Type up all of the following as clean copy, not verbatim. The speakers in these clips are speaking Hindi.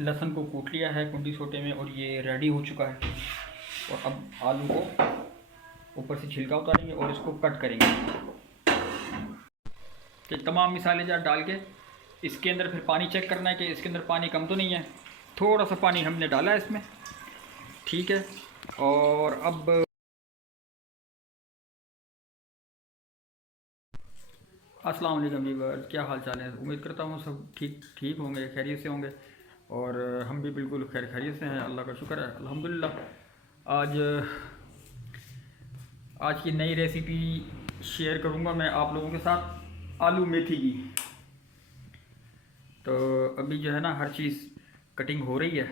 लहसुन को कूट लिया है कुंडी सोटे में और ये रेडी हो चुका है। और अब आलू को ऊपर से छिलका उतारेंगे और इसको कट करेंगे। कि तमाम मसाले जार डाल के इसके अंदर फिर पानी चेक करना है कि इसके अंदर पानी कम तो नहीं है। थोड़ा सा पानी हमने डाला है इसमें, ठीक है। और अब अस्सलाम वालेकुम व्यूअर्स, क्या हाल चाल है। उम्मीद करता हूँ सब ठीक होंगे, खैरियत से होंगे। और हम भी बिल्कुल खैरियत से हैं, अल्लाह का शुक्र है, अल्हम्दुलिल्लाह। आज की नई रेसिपी शेयर करूँगा मैं आप लोगों के साथ, आलू मेथी की। तो अभी जो है ना हर चीज़ कटिंग हो रही है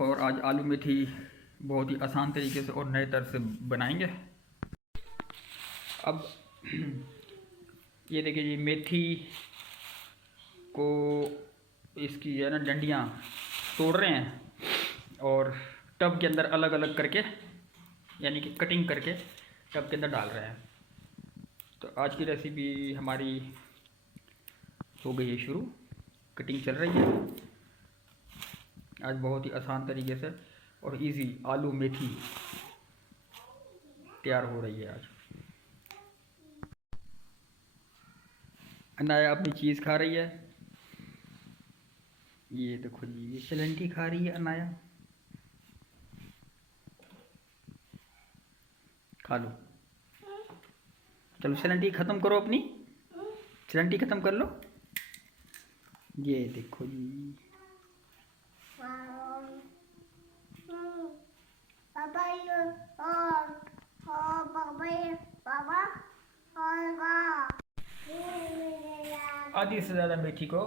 और आज आलू मेथी बहुत ही आसान तरीके से और नए तरह से बनाएंगे। अब ये देखिए जी, मेथी को इसकी जो है ना डंडियाँ तोड़ रहे हैं और टब के अंदर अलग अलग करके, यानी कि कटिंग करके टब के अंदर डाल रहे हैं। तो आज की रेसिपी हमारी हो गई है शुरू, कटिंग चल रही है। आज बहुत ही आसान तरीके से और इजी आलू मेथी तैयार हो रही है। आज अनाया अपनी चीज़ खा रही है, ये देखो जी, ये चलंटी खा रही है अनाया, खा लो। चलो चलंटी ख़त्म करो, अपनी चलंटी ख़त्म कर लो। ये देखो जी, आधी से ज़्यादा मेथी को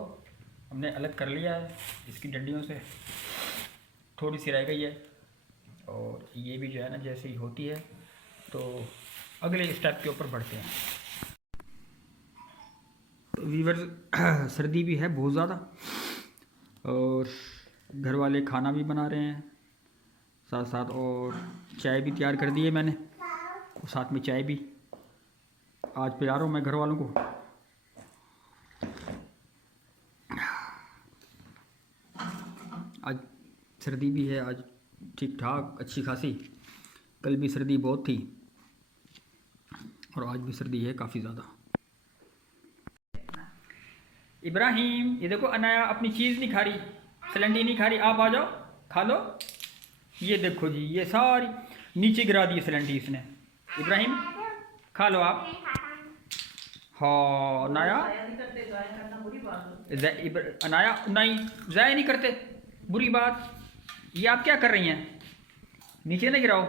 हमने अलग कर लिया है इसकी डंडियों से, थोड़ी सी रह गई है। और ये भी जो है ना जैसे ही होती है तो अगले स्टेप के ऊपर बढ़ते हैं। तो वीवर सर्दी भी है बहुत ज़्यादा और घर वाले खाना भी बना रहे हैं साथ साथ, और चाय भी तैयार कर दी है मैंने, और साथ में चाय भी आज पिला रहा हूँ मैं घर वालों को। आज सर्दी भी है, आज ठीक ठाक अच्छी खासी। कल भी सर्दी बहुत थी और आज भी सर्दी है काफ़ी ज़्यादा। इब्राहिम, ये देखो अनाया अपनी चीज़ नहीं खा रही, सिलेंडी नहीं खा रही, आप आ जाओ खा लो। ये देखो जी, ये सारी नीचे गिरा दी सिलेंडी इसने। इब्राहिम खा लो आप। हाँ अनाया, अनाया नहीं ज़ाया नहीं करते, बुरी बात। ये आप क्या कर रही हैं, नीचे ना गिराओ।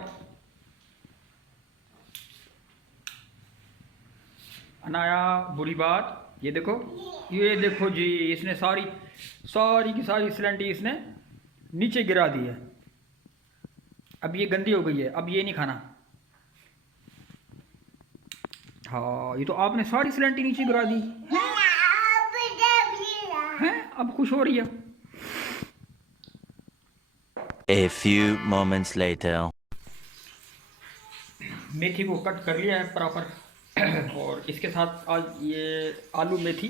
अनाया बुरी बात। ये देखो जी, इसने सारी की सारी सिलेंडी इसने नीचे गिरा दी है। अब ये गंदी हो गई है, अब ये नहीं खाना। हाँ, ये तो आपने सारी सिलेंडी नीचे गिरा दी है, अब खुश हो रही है। A few moments later. मेथी को कट कर लिया है प्रॉपर और इसके साथ आज ये आलू मेथी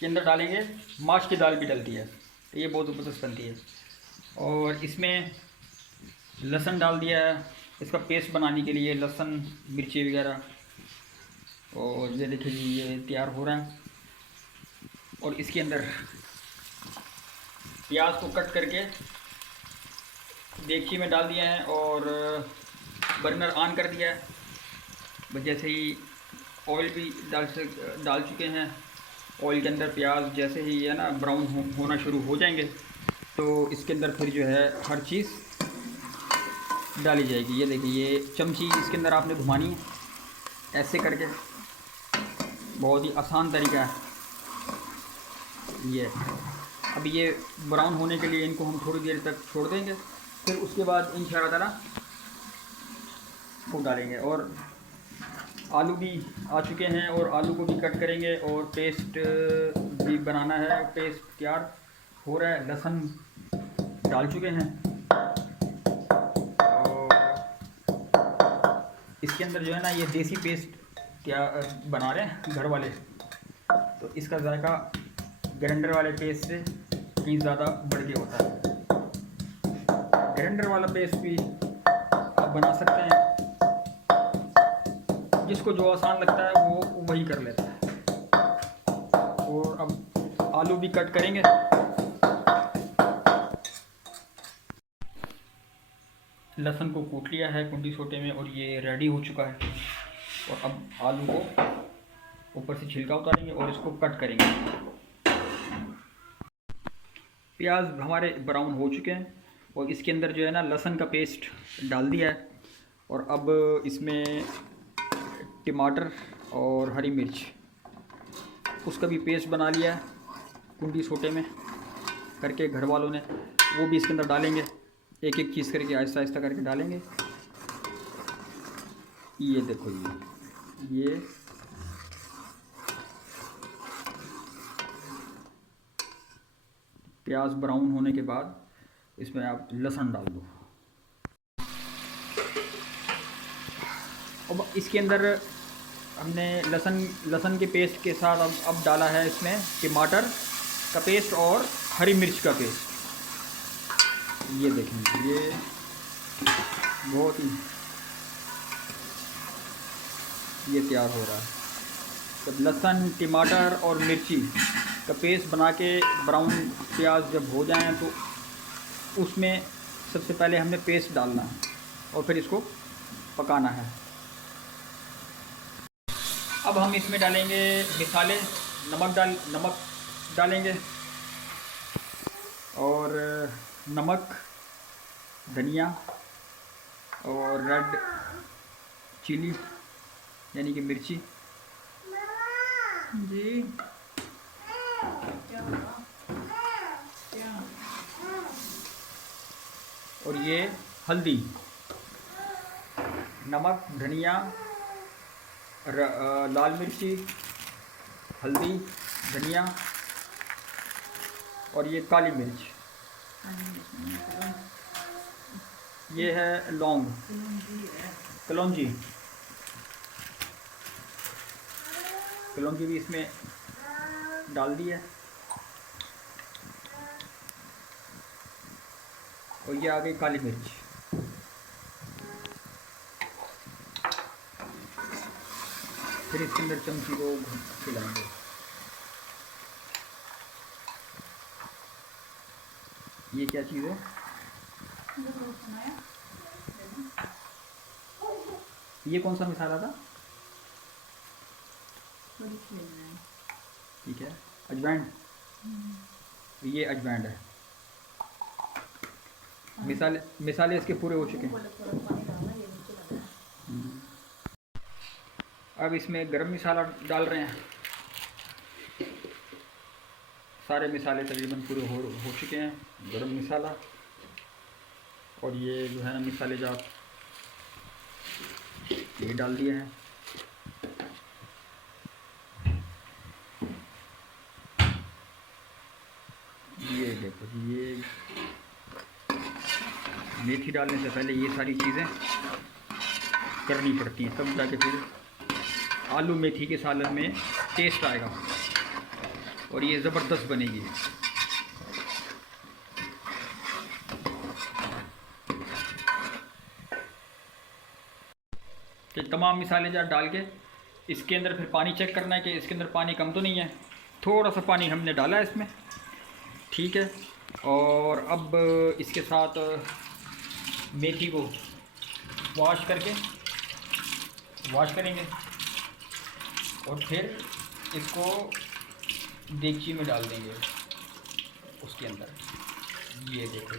के अंदर डालेंगे माश की दाल भी डलती है, तो ये बहुत ज़बरदस्त बनती है। और इसमें लहसुन डाल दिया है इसका पेस्ट बनाने के लिए, लहसुन मिर्ची वगैरह। और ये देखिए जी, ये तैयार हो रहा है। और इसके अंदर प्याज को कट करके देगची में डाल दिया है और बर्नर ऑन कर दिया है। बस जैसे ही ऑयल भी डाल चुके हैं, ऑयल के अंदर प्याज जैसे ही है ना ब्राउन होना शुरू हो जाएंगे तो इसके अंदर फिर जो है हर चीज़ डाली जाएगी। ये देखिए, ये चमची इसके अंदर आपने घुमानी है ऐसे करके, बहुत ही आसान तरीका है ये। अब ये ब्राउन होने के लिए इनको हम थोड़ी देर तक छोड़ देंगे, फिर उसके बाद इंशाअल्लाह ताला को डालेंगे। और आलू भी आ चुके हैं और आलू को भी कट करेंगे और पेस्ट भी बनाना है। पेस्ट तैयार हो रहा है, लहसुन डाल चुके हैं और इसके अंदर जो है ना ये देसी पेस्ट क्या बना रहे हैं घर वाले, तो इसका जायका ग्राइंडर वाले पेस्ट से कहीं ज़्यादा बढ़ के होता है। ग्राइंडर वाला पेस्ट भी आप बना सकते हैं, जिसको जो आसान लगता है वो वही कर लेता है। और अब आलू भी कट करेंगे। लहसुन को कूट लिया है कुंडी सोटे में और ये रेडी हो चुका है। और अब आलू को ऊपर से छिलका उतारेंगे और इसको कट करेंगे। प्याज हमारे ब्राउन हो चुके हैं और इसके अंदर जो है ना लहसुन का पेस्ट डाल दिया है। और अब इसमें टमाटर और हरी मिर्च उसका भी पेस्ट बना लिया है कुंडी सोटे में करके घर वालों ने, वो भी इसके अंदर डालेंगे। एक एक चीज़ करके आहिस्ता आहिस्ता करके डालेंगे। ये देखो ये प्याज ब्राउन होने के बाद इसमें आप लहसुन डाल दो। अब इसके अंदर हमने लहसुन के पेस्ट के साथ अब डाला है इसमें टमाटर का पेस्ट और हरी मिर्च का पेस्ट। ये देखें, ये बहुत ही ये तैयार हो रहा है। जब लहसुन टमाटर और मिर्ची का पेस्ट बना के ब्राउन प्याज जब हो जाएं तो उसमें सबसे पहले हमने पेस्ट डालना है और फिर इसको पकाना है। अब हम इसमें डालेंगे मसाले, नमक डालेंगे और नमक, धनिया और रेड चिली यानी कि मिर्ची जी। और ये हल्दी, नमक, धनिया, लाल मिर्ची, हल्दी, धनिया और ये काली मिर्च। ये है लौंग, कलौंजी भी इसमें डाल दी है। और ये आ गई काली मिर्च। फिर इसके अंदर चमची को खिलाएंगे। ये क्या चीज़ है? ये कौन सा मसाला था? ठीक है, अजवाइन। ये अजवाइन है। मिसाले इसके पूरे हो चुके हैं। अब इसमें गरम मसाला डाल रहे हैं। सारे मसाले तकरीबन पूरे हो चुके हैं। गरम मसाला और ये जो है ना मसाले जात ये डाल दिए हैं। ये देखो जी, ये मेथी डालने से पहले ये सारी चीज़ें करनी पड़ती हैं, तब जाके फिर आलू मेथी के सालन में टेस्ट आएगा और ये ज़बरदस्त बनेगी। तो तमाम मसाले जार डाल के इसके अंदर फिर पानी चेक करना है कि इसके अंदर पानी कम तो नहीं है। थोड़ा सा पानी हमने डाला है इसमें, ठीक है। और अब इसके साथ मेथी को वॉश करेंगे और फिर इसको देगची में डाल देंगे उसके अंदर। ये देखो,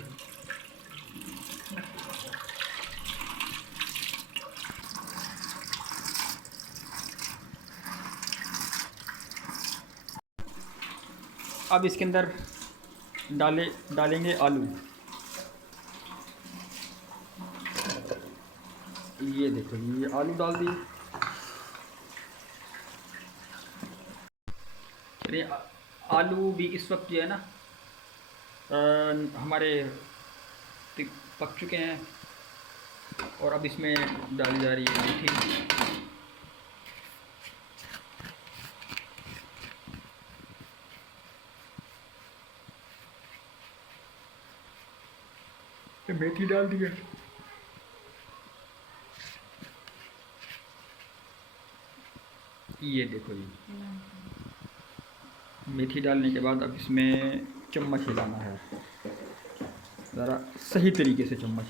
अब इसके अंदर डालेंगे आलू। ये देखो, ये आलू डाल दिए। चलिए, आलू भी इस वक्त जो है ना हमारे पक चुके हैं और अब इसमें डाली जा रही है मेथी। ये मेथी डाल दी है। ये देखो जी, मेथी डालने के बाद अब इसमें चम्मच हिलाना है, ज़रा सही तरीके से चम्मच।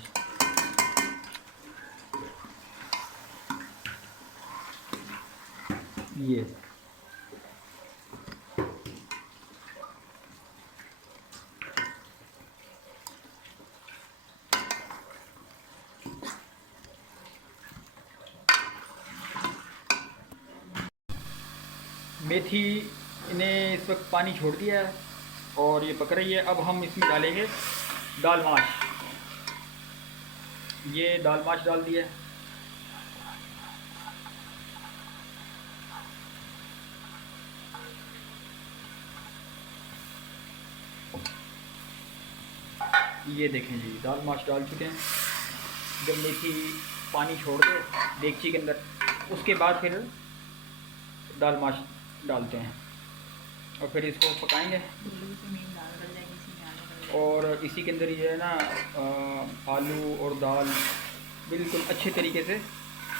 ये मेथी ने इस वक्त पानी छोड़ दिया है और ये पक रही है। अब हम इसमें डालेंगे दाल माश। ये दाल माश डाल दिया है। ये देखें जी, दाल माश डाल चुके हैं। जब मेथी पानी छोड़ दे देगची के अंदर, उसके बाद फिर दाल माश डालते हैं और फिर इसको पकाएंगे। और इसी के अंदर ये है ना आलू और दाल बिल्कुल अच्छे तरीके से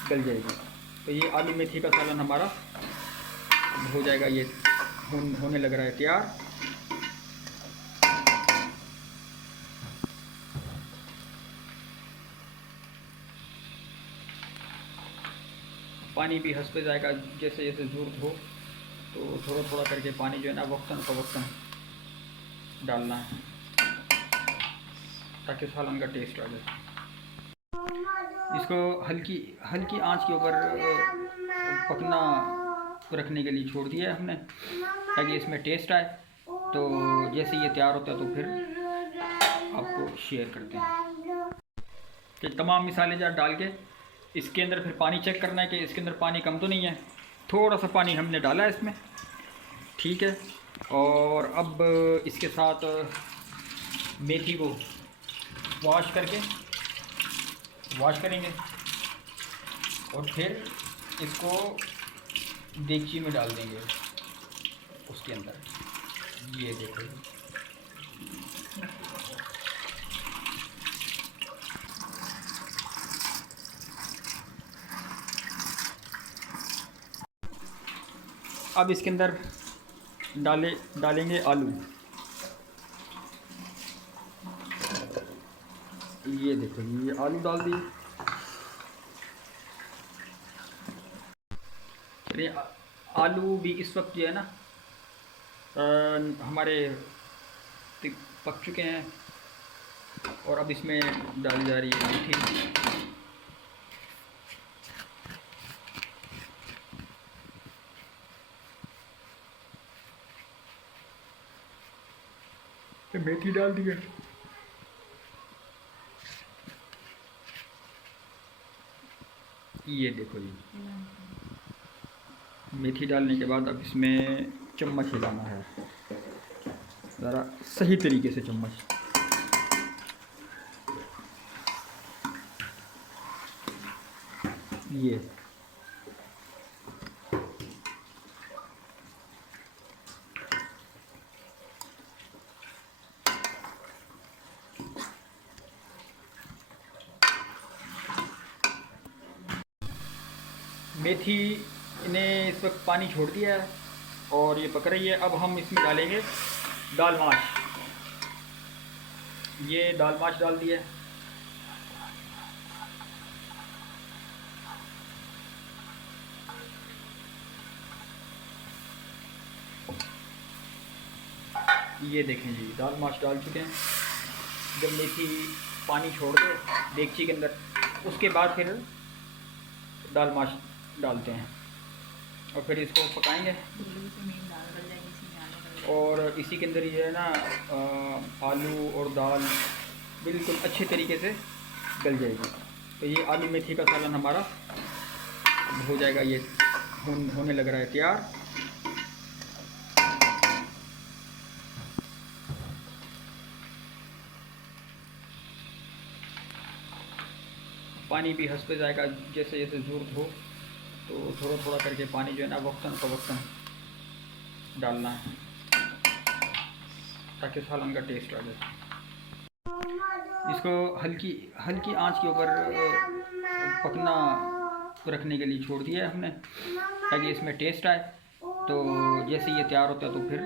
गल जाएगी। तो ये आलू मेथी का सालन हमारा हो जाएगा। ये होने लग रहा है तैयार। पानी भी हंसते जाएगा, जैसे जैसे ज़रूरत हो तो थोड़ा थोड़ा करके पानी जो है ना वक्तन फ़वक्तन डालना है ताकि सालन का टेस्ट आ जाए। इसको हल्की हल्की आंच के ऊपर पकना रखने के लिए छोड़ दिया है हमने ताकि इसमें टेस्ट आए। तो जैसे ये तैयार होता है तो फिर आपको शेयर करते हैं कि तमाम मसाले जार डाल के इसके अंदर फिर पानी चेक करना है कि इसके अंदर पानी कम तो नहीं है। थोड़ा सा पानी हमने डाला है इसमें, ठीक है। और अब इसके साथ मेथी को वॉश करेंगे और फिर इसको देगची में डाल देंगे उसके अंदर। ये देखो, अब इसके अंदर डालेंगे आलू। ये देखो, ये आलू डाल दिए। चलिए, आलू भी इस वक्त जो है ना हमारे पक चुके हैं और अब इसमें डाली जा रही है मेथी। मेथी डाल दी है। ये देखो जी, मेथी डालने के बाद अब इसमें चम्मच हिलाना है, ज़रा सही तरीके से चम्मच। ये मेथी ने इस वक्त पानी छोड़ दिया है और ये पक रही है। अब हम इसमें डालेंगे दाल माश। ये दाल माश डाल दिया है। ये देखें जी, दाल माश डाल चुके हैं। जब मेथी पानी छोड़ दे देगची के अंदर, उसके बाद फिर दाल माश डालते हैं और फिर इसको पकाएंगे। और इसी के अंदर ये है ना आलू और दाल बिल्कुल अच्छे तरीके से गल जाएगी। तो ये आलू मेथी का सालन हमारा हो जाएगा। ये होने लग रहा है तैयार। पानी भी हंसते जाएगा, जैसे जैसे ज़रूरत हो तो थोड़ा थोड़ा करके पानी जो है ना वक्तन फ़वक्तन डालना है ताकि सालन का टेस्ट आ जाए। इसको हल्की हल्की आंच के ऊपर पकना रखने के लिए छोड़ दिया है हमने, ताकि इसमें टेस्ट आए। तो जैसे ये तैयार होता है तो फिर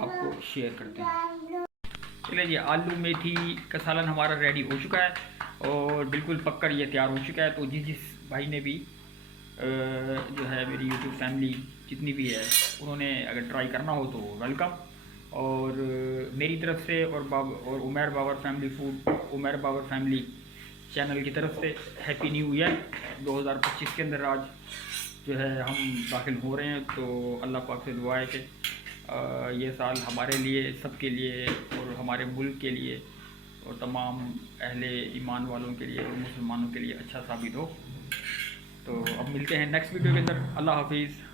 आपको शेयर करते हैं। चलिए जी, आलू मेथी का सालन हमारा रेडी हो चुका है और बिल्कुल पककर ये तैयार हो चुका है। तो जिस भाई ने भी जो है मेरी यूट्यूब फैमिली जितनी भी है, उन्होंने अगर ट्राई करना हो तो वेलकम। और मेरी तरफ से और Umair Babar family food, Umair Babar family channel की तरफ से हैप्पी न्यू ईयर 2025 के अंदर आज जो है हम दाखिल हो रहे हैं। तो अल्लाह पाक से दुआ है कि ये साल हमारे लिए, सबके लिए और हमारे मुल्क के लिए और तमाम अहले ईमान वालों के लिए और मुसलमानों के लिए अच्छा साबित हो। तो अब मिलते हैं नेक्स्ट वीडियो के अंदर। अल्लाह हाफिज़।